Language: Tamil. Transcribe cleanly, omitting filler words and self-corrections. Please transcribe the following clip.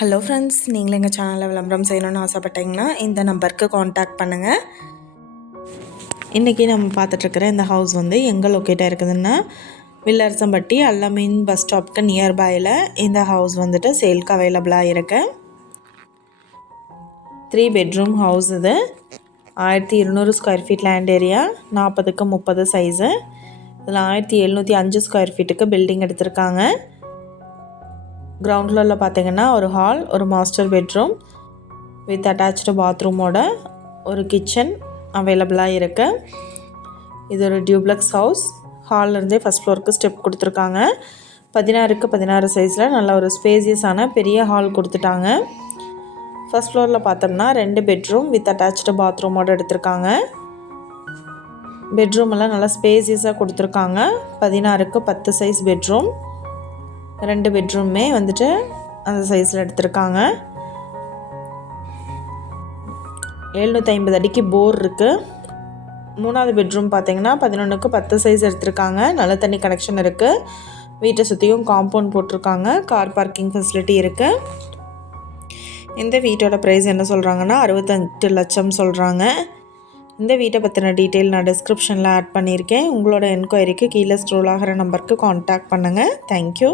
ஹலோ ஃப்ரெண்ட்ஸ், நீங்களும் எங்கள் சேனலில் விளம்பரம் செய்யணும்னு ஆசைப்பட்டீங்கன்னா இந்த நம்பருக்கு காண்டாக்ட் பண்ணுங்கள். இன்றைக்கி நம்ம பார்த்துட்ருக்கிற இந்த ஹவுஸ் வந்து எங்கே லொக்கேட்டாக இருக்குதுன்னா வில்லரசம்பட்டி அல்லமீன் பஸ் ஸ்டாப்க்கு நியர்பையில் இந்த ஹவுஸ் வந்துட்டு சேல்க்கு அவைலபிளாக இருக்குது. 3 பெட்ரூம் ஹவுஸ் இது. 1200 ஸ்கொயர் ஃபீட் லேண்ட் ஏரியா, 40க்கு 30 சைஸு. இதில் 1705 ஸ்கொயர் ஃபீட்டுக்கு பில்டிங் எடுத்திருக்காங்க. கிரவுண்ட் ஃப்ளோரில் பார்த்தீங்கன்னா ஒரு ஹால், ஒரு மாஸ்டர் பெட்ரூம் வித் அட்டாச்டு பாத்ரூமோட ஒரு கிச்சன் அவைலபிளாக இருக்குது. இது ஒரு டியூப்ளக்ஸ் ஹவுஸ். ஹால்லேருந்தே ஃபஸ்ட் ஃப்ளோருக்கு ஸ்டெப் கொடுத்துருக்காங்க. 16க்கு 16 சைஸில் நல்ல ஒரு ஸ்பேசியஸான பெரிய ஹால் கொடுத்துட்டாங்க. ஃபஸ்ட் ஃப்ளோரில் பார்த்தோம்னா 2 பெட்ரூம் வித் அட்டாச்டு பாத்ரூமோடு எடுத்திருக்காங்க. பெட்ரூம் எல்லாம் நல்லா ஸ்பேசியஸாக கொடுத்துருக்காங்க. 16க்கு 10 சைஸ் பெட்ரூம். 2 பெட்ரூமே வந்துட்டு அந்த சைஸில் எடுத்திருக்காங்க. 750 அடிக்கு போர் இருக்குது. 3வது பெட்ரூம் பார்த்திங்கன்னா 11க்கு 10 சைஸ் எடுத்திருக்காங்க. நல்ல தண்ணி கனெக்ஷன் இருக்குது. வீட்டை சுற்றியும் காம்பவுண்ட் போட்டிருக்காங்க. கார் பார்க்கிங் ஃபெசிலிட்டி இருக்குது. இந்த வீட்டோட ப்ரைஸ் என்ன சொல்கிறாங்கன்னா 68 லட்சம் சொல்கிறாங்க. இந்த வீட்டை பற்றின டீட்டெயில் நான் டிஸ்கிரிப்ஷனில் ஆட் பண்ணியிருக்கேன். உங்களோட என்கொயரிக்கு கீழே ஸ்க்ரோல் ஆகிற நம்பருக்கு காண்டாக்ட் பண்ணுங்கள். தேங்க்யூ.